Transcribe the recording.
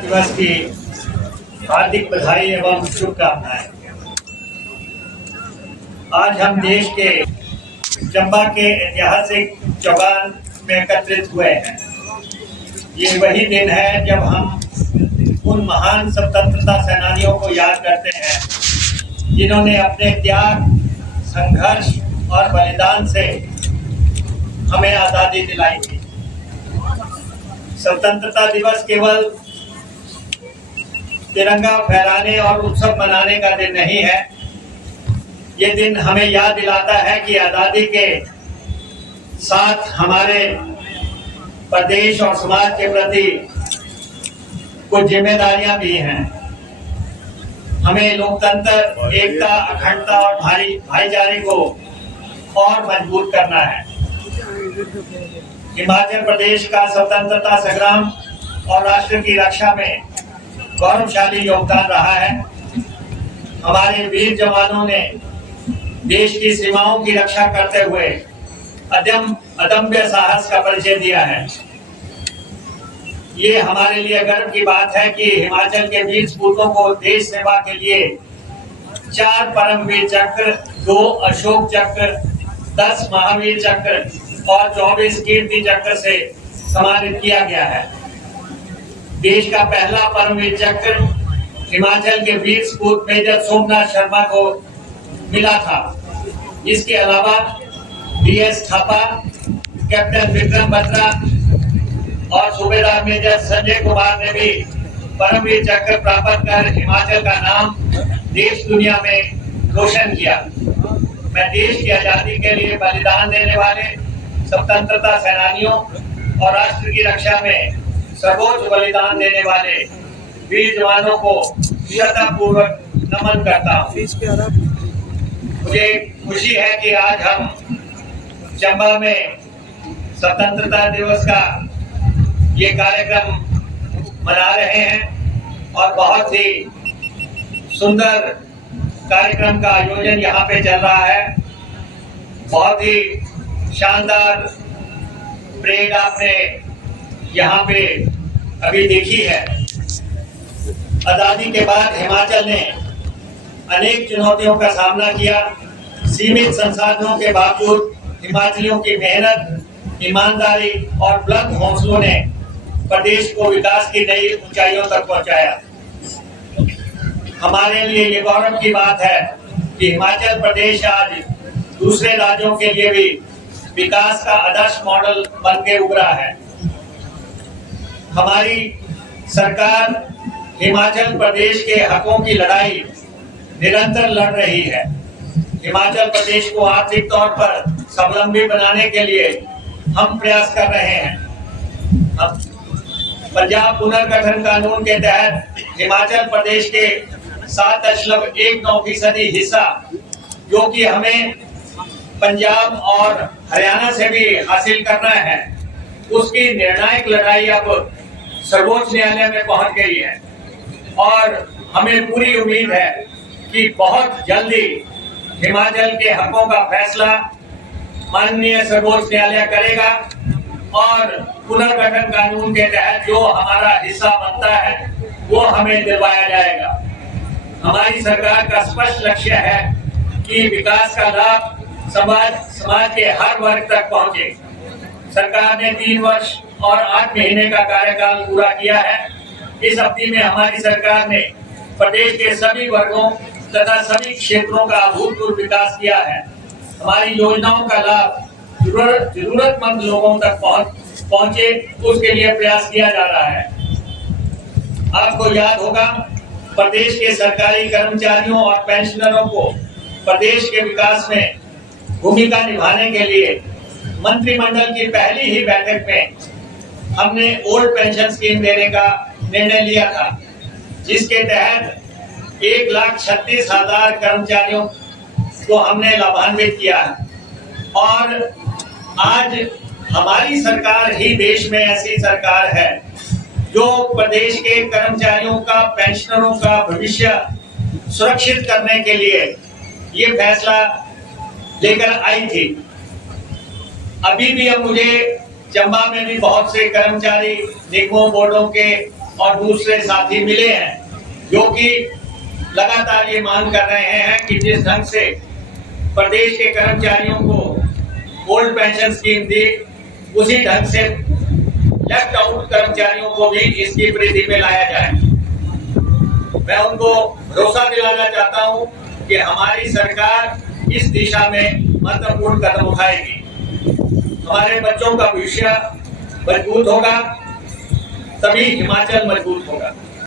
दिवस की हार्दिक बधाई एवं शुभकामनाएं। आज हम देश के चंबा के ऐतिहासिक चौगान में एकत्रित हुए हैं। ये वही दिन है जब हम उन महान स्वतंत्रता सेनानियों को याद करते हैं जिन्होंने अपने त्याग, संघर्ष और बलिदान से हमें आज़ादी दिलाई थी। स्वतंत्रता दिवस केवल तिरंगा फहराने और उत्सव मनाने का दिन नहीं है। ये दिन हमें याद दिलाता है कि आज़ादी के साथ हमारे प्रदेश और समाज के प्रति कुछ जिम्मेदारियां भी हैं। हमें लोकतंत्र, एकता, अखंडता और भाईचारे को और मजबूत करना है। हिमाचल प्रदेश का स्वतंत्रता संग्राम और राष्ट्र की रक्षा में गौरवशाली योगदान रहा है। हमारे वीर जवानों ने देश की सीमाओं की रक्षा करते हुए अदम्य साहस का परिचय दिया है। ये हमारे लिए गर्व की बात है कि हिमाचल के वीर सपूतों को देश सेवा के लिए 4 परमवीर चक्र, 2 अशोक चक्र, 10 महावीर चक्र और 24 कीर्ति चक्र से सम्मानित किया गया है। देश का पहला परमवीर चक्र हिमाचल के वीर सपूत मेजर सोमनाथ शर्मा को मिला था। इसके अलावा DS थापा, कैप्टन विक्रम बत्रा और सूबेदार मेजर संजय कुमार ने भी परमवीर चक्र प्राप्त कर हिमाचल का नाम देश दुनिया में रोशन किया। मैं देश की आजादी के लिए बलिदान देने वाले स्वतंत्रता सेनानियों और राष्ट्र की रक्षा में सर्वोच्च बलिदान देने वाले वीर जवानों को श्रद्धापूर्वक नमन करता हूँ। मुझे खुशी है कि आज हम चंबा में स्वतंत्रता दिवस का ये कार्यक्रम मना रहे हैं और बहुत ही सुंदर कार्यक्रम का आयोजन यहाँ पे चल रहा है। बहुत ही शानदार परेड आपने यहाँ पे अभी देखी है। आजादी के बाद हिमाचल ने अनेक चुनौतियों का सामना किया। सीमित संसाधनों के बावजूद हिमाचलियों की मेहनत, ईमानदारी और बुलंद हौसलों ने प्रदेश को विकास की नई ऊंचाइयों तक पहुंचाया। हमारे लिए ये गौरव की बात है कि हिमाचल प्रदेश आज दूसरे राज्यों के लिए भी विकास का आदर्श मॉडल बन के उभरा है। हमारी सरकार हिमाचल प्रदेश के हकों की लड़ाई निरंतर लड़ रही है। हिमाचल प्रदेश को आर्थिक तौर पर स्वावलंबी बनाने के लिए हम प्रयास कर रहे हैं। पंजाब पुनर्गठन कानून के तहत हिमाचल प्रदेश के 7.19% हिस्सा, जो कि हमें पंजाब और हरियाणा से भी हासिल करना है, उसकी निर्णायक लड़ाई अब सर्वोच्च न्यायालय में पहुंच गई है और हमें पूरी उम्मीद है कि बहुत जल्दी हिमाचल के हकों का फैसला माननीय सर्वोच्च न्यायालय करेगा और पुनर्गठन कानून के तहत जो हमारा हिस्सा बनता है वो हमें दिलवाया जाएगा। हमारी सरकार का स्पष्ट लक्ष्य है कि विकास का लाभ समाज के हर वर्ग तक पहुंचे। सरकार ने 3 वर्ष और 8 महीने का कार्यकाल पूरा किया है। इस अवधि में हमारी सरकार ने प्रदेश के सभी वर्गों तथा सभी क्षेत्रों का अभूतपूर्व विकास किया है। हमारी योजनाओं का लाभ जरूरतमंद लोगों तक पहुंचे, उसके लिए प्रयास किया जा रहा है। आपको याद होगा, प्रदेश के सरकारी कर्मचारियों और पेंशनरों को प्रदेश के विकास में भूमिका निभाने के लिए मंत्रिमंडल की पहली ही बैठक में हमने ओल्ड पेंशन स्कीम देने का निर्णय लिया था, जिसके तहत 1,36,000 कर्मचारियों को हमने लाभान्वित किया है। और आज हमारी सरकार ही देश में ऐसी सरकार है जो प्रदेश के कर्मचारियों का, पेंशनरों का भविष्य सुरक्षित करने के लिए ये फैसला लेकर आई थी। अभी भी अब मुझे चंबा में भी बहुत से कर्मचारी निगमों बोर्डों के और दूसरे साथी मिले हैं, जो कि लगातार ये मांग कर रहे हैं कि जिस ढंग से प्रदेश के कर्मचारियों को ओल्ड पेंशन स्कीम दी, उसी ढंग से लेफ्ट आउट कर्मचारियों को भी इसकी परिधि में लाया जाए। मैं उनको भरोसा दिलाना चाहता हूं कि हमारी सरकार इस दिशा में महत्वपूर्ण कदम उठाएगी। हमारे बच्चों का भविष्य मजबूत होगा, तभी हिमाचल मजबूत होगा।